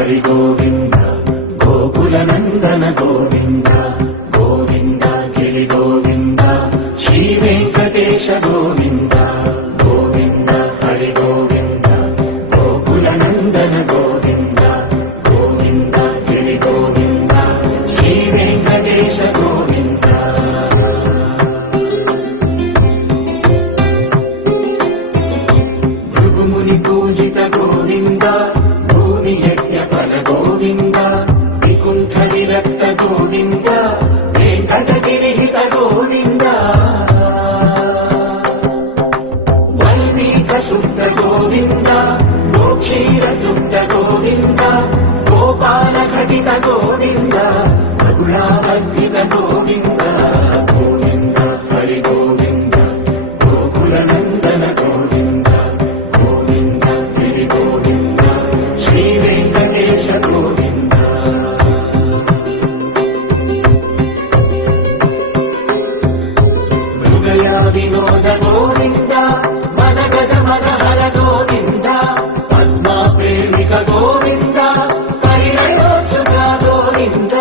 హరి గోవింద గోకుల నందన గోవింద గోవింద గిరి గోవింద శ్రీ వెంకటేశ గోవింద గోవింద హరి గోవింద గోకుల నందన గోవింద గోవింద గిరి గోవింద శ్రీ వెంకటేశ గోవింద భృగుముని పూజిత గోవింద భూమి యజ్ఞ ఫల గోవింద వికుంఠ విరక్త గోవింద వెంకటగిరిహిత గోవింద వైదిక శుద్ధ గోవింద గోక్షీర దుగ్ధ గోవింద గోపాల ఘటిత గోవింద బహుళావర్ధిత గోవింద గోవింద హరి గోవింద గోకుల నందన గోవింద గోవింద గిరి గోవింద శ్రీ వెంకటేశ గోవింద హృదయ వినోద గోవింద మన గజ మనహర గోవింద పద్మా ప్రేమిక గోవింద పరిణయోత్సుక గోవింద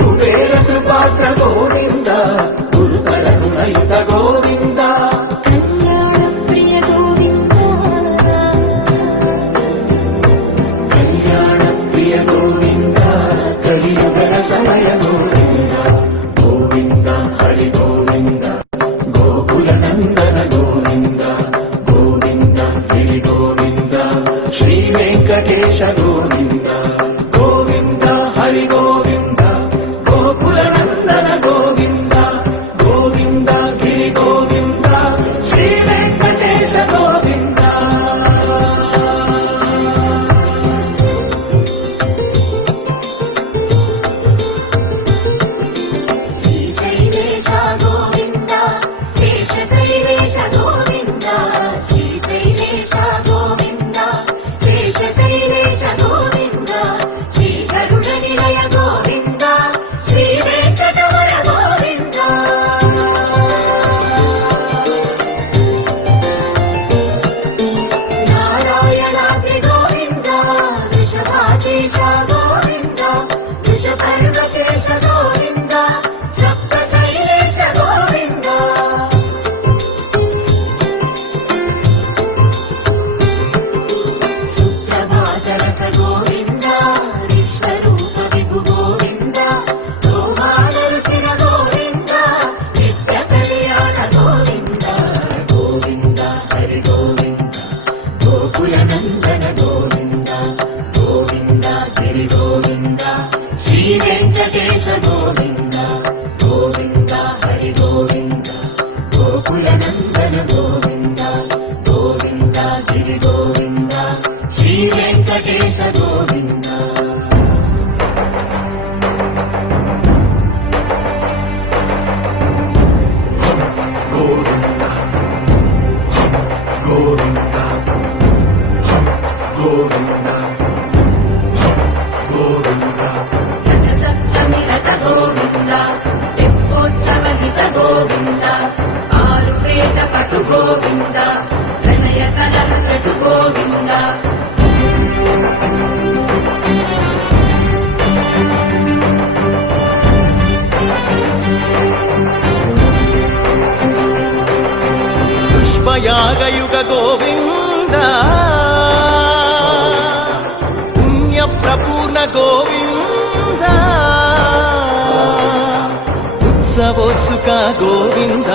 కుబేర కృపాత్ర గోవింద గురుకర గుణయుత గోవింద కళ్యాణ ప్రియ గోవింద కలియుగ సమయ గోవింద గోవింద హరి గోవింద గోకుల నందన గోవింద గోవింద గిరి గోవింద శ్రీ వెంకటేశ గోవింద గోవింద హరి గోవింద గోకుల నందన గోవింద గోవింద గిరి గోవింద శ్రీ వెంకటేశ గోవింద శ్రీశైలేశ గోవింద శేషశైలేశ గోవింద శ్రీశైలేశ గోవింద శేషశైలేశ గోవింద శ్రీ గరుడ నిలయ గోవింద శ్రీ వెంకటవర గోవింద నారాయణాద్రి గోవింద వృషభాధీశ గోవింద వృషపర్వతేశ గోవింద సప్తశైలేశ గోవింద సుప్రభాతరస గోవింద విశ్వరూప విభు గోవింద గోమానరుచిర గోవింద నిత్య కళ్యాణ గోవింద గోవింద హరి గోవింద గోకుల నందన గోవింద గోవింద గిరి గోవింద శ్రీ వెంకటేశ గోవింద గోవింద హరి గోవింద గోకుల నందన గోవింద గోవింద గిరి గోవింద శ్రీ వెంకటేశ గోవింద గోవింద గోవింద గోవింద గోవింద రథ సప్తమి రథ గోవింద తెప్పోత్సవహిత గోవింద ఆరువేద పటు గోవింద ప్రణయ కలహ చటు గోవింద పుష్పయాగయుగ గోవింద పుణ్య ప్రపూర్ణ గోవింద ఉత్సవోత్సుక గోవింద